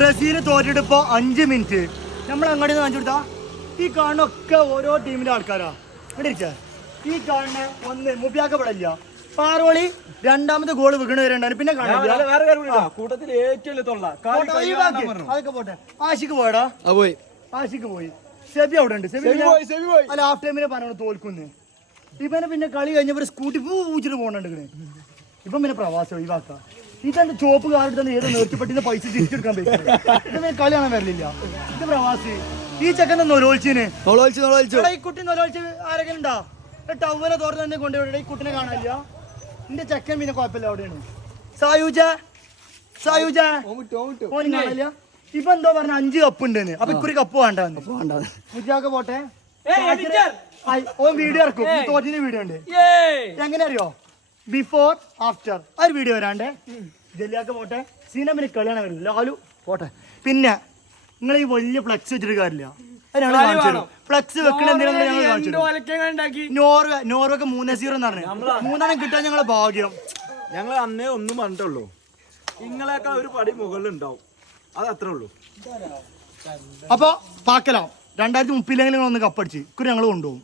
Brazil തോറ്റിട്ട് ഇപ്പൊ 5 minute നമ്മൾ അങ്ങോട്ട് കാണിച്ചു കൊടുത്താ ഈ കാണുന്നൊക്കെ ഓരോ ടീമിന്റെ ആൾക്കാരാ ഇവിടെ ഈ കാണുന്ന ഒന്ന് മുപ്പിയാക്കപ്പെടില്ല പാറോളി രണ്ടാമത്തെ ഗോള് വീണ് വരണ്ടാണ് പിന്നെ അതൊക്കെ പോട്ടെ ആഷിക്ക് പോയടാ ആഷിക്ക് പോയി സെബി അവിടെ ഉണ്ട് അല്ല ഹാഫ് ടൈമിനെ പറഞ്ഞു തോൽക്കുന്നു ഇവനെ പിന്നെ കളി കഴിഞ്ഞ സ്കൂട്ടി പൂച്ചിട്ട് പോകണുണ്ട് ഇപ്പം പിന്നെ പ്രവാസം ഒഴിവാക്ക ഇതെന്റെ ചോപ്പ് കാലെടുത്ത് ഏത് നേർച്ചപ്പെട്ടിന്റെ പൈസ തിരിച്ചെടുക്കാൻ പറ്റും ഇവനെ കളി കാണാൻ വരില്ല ഇത് പ്രവാസി ഈ ചെക്കൻ നൊലോൽച്ചിന് ഈ കുട്ടി നൊലോൽച്ച് ആരെങ്കിലും ഉണ്ടാ ടവലെ തോർന്ന് തന്നെ കൊണ്ടുപോയി ഈ കുട്ടിനെ കാണാനില്ല എന്റെ ചെക്കൻ പിന്നെ കുഴപ്പമില്ല അവിടെയാണ് സായൂജ ഓനും കാണാനില്ല ഇപ്പൊ എന്തോ പറഞ്ഞ 5 കപ്പ് ഉണ്ടെന്ന് അപ്പൊ ഇക്കുറി കപ്പ് വേണ്ട മുജാക്ക പോട്ടെ ഓൻ വീഡിയോ ഇറക്കും തോറ്റിന്റെ വീഡിയോ ഉണ്ട് എങ്ങനെ അറിയോ ബിഫോർ ആഫ്റ്റർ ആ ഒരു വീഡിയോ വരാണ്ടേ ജെല്ലിയാക്ക പോട്ടെ സിനിമ കളിയാണ് വരില്ല ലാലു പോട്ടെ പിന്നെ നിങ്ങൾ ഈ വലിയ ഫ്ലക്സ് വെച്ചിട്ട് കാര്യമില്ല ഫ്ലക്സ് വെക്കണ നോർവൊക്കെ 3-0 എന്ന് പറഞ്ഞു 3 കിട്ടാൻ ഞങ്ങളെ ഭാഗ്യം ഞങ്ങൾ അന്നേ ഒന്നും പറഞ്ഞിട്ടുള്ളൂ നിങ്ങളെക്കാൾ ഒരു പടി മുകളിൽ ഉണ്ടാവും അത് അത്രേ ഉള്ളൂ അപ്പൊ പാക്കലാം 2030 ഒന്ന് കപ്പടിച്ച് ഞങ്ങൾ കൊണ്ടുപോകും